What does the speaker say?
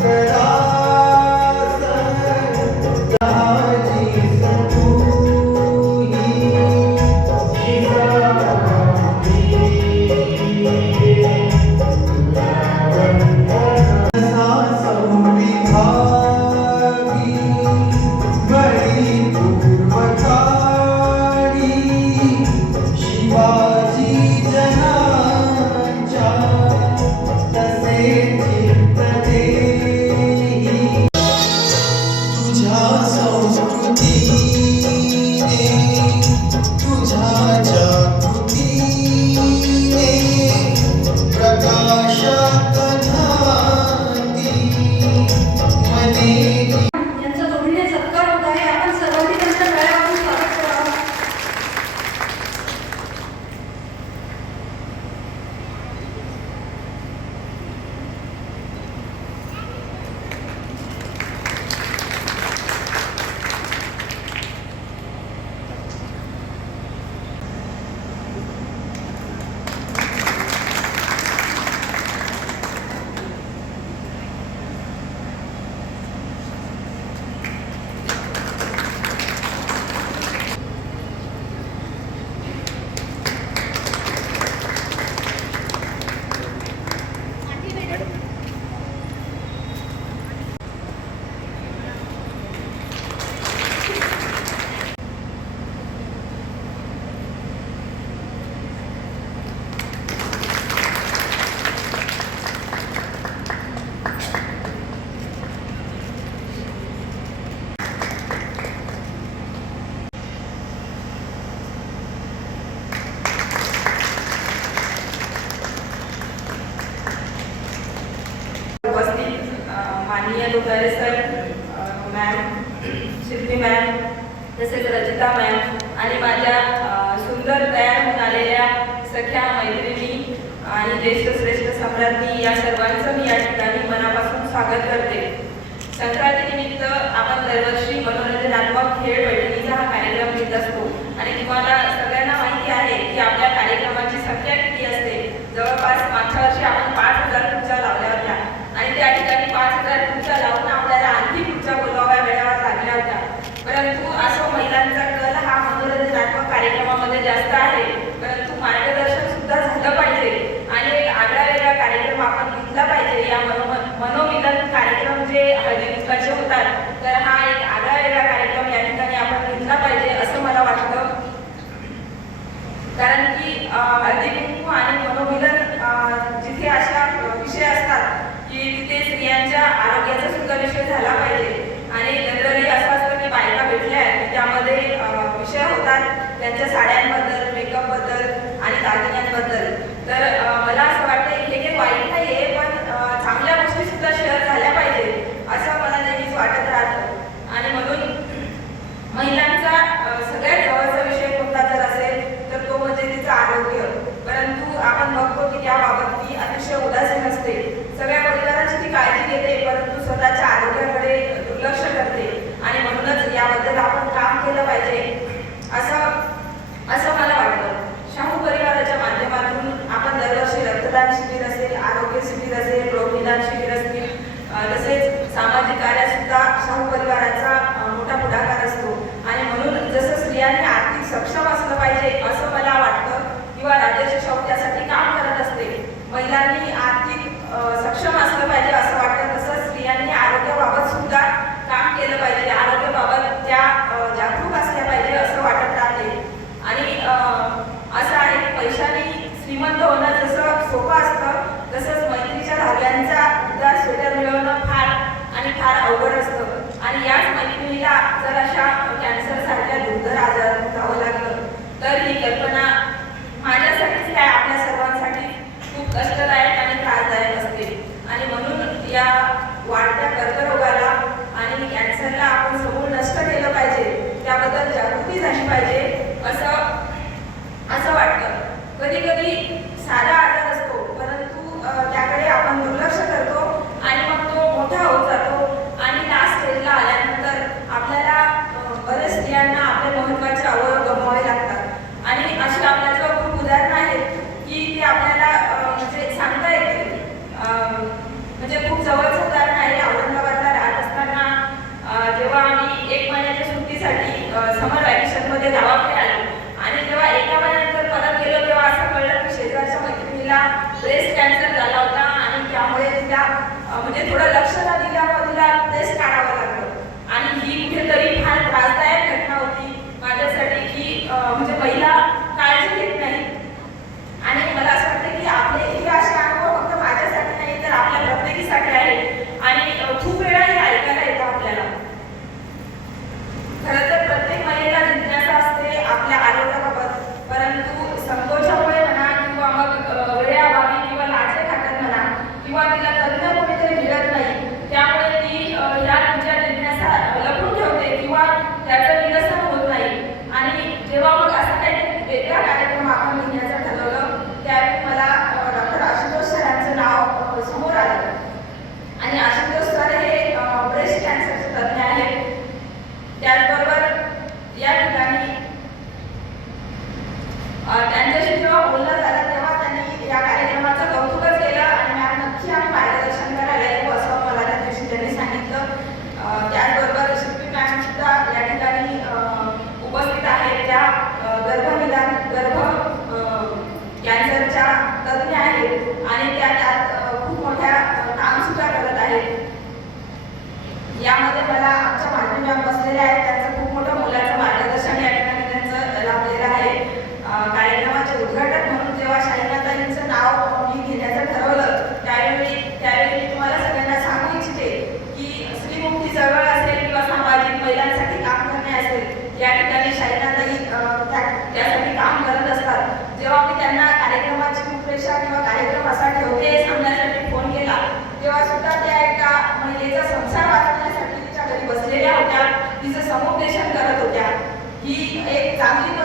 Turn I. उतारे sir ma'am Shilpi ma'am तसेच Rachita ma'am आणि माझ्या uh, सुंदर तयार होऊन आलेल्या सख्या मैत्रिणी आणि ज्येष्ठ श्रेष्ठ सम्राज्ञी या सर्वांचं मी या ठिकाणी मनापासून स्वागत करते. संक्रांतीनिमित्त आपण दरवर्षी मनोरंजनात्मक खेळ करतात तर हा एक आगळा कार्यक्रम या ठिकाणी आपण घेतला पाहिजे असं मला वाटतं. कारण की हळदीकुंकू आणि मनोमिलन जिथे अशा विषय असतात की तिथे स्त्रियांच्या आरोग्याचा सुद्धा विषय झाला 我买这把 कर्करोगाला आणि कॅन्सरला आपण समूळ नष्ट केलं पाहिजे त्याबद्दल जागृती झाली पाहिजे असं असं वाटतं. कधी कधी igual आणि त्या y eh, también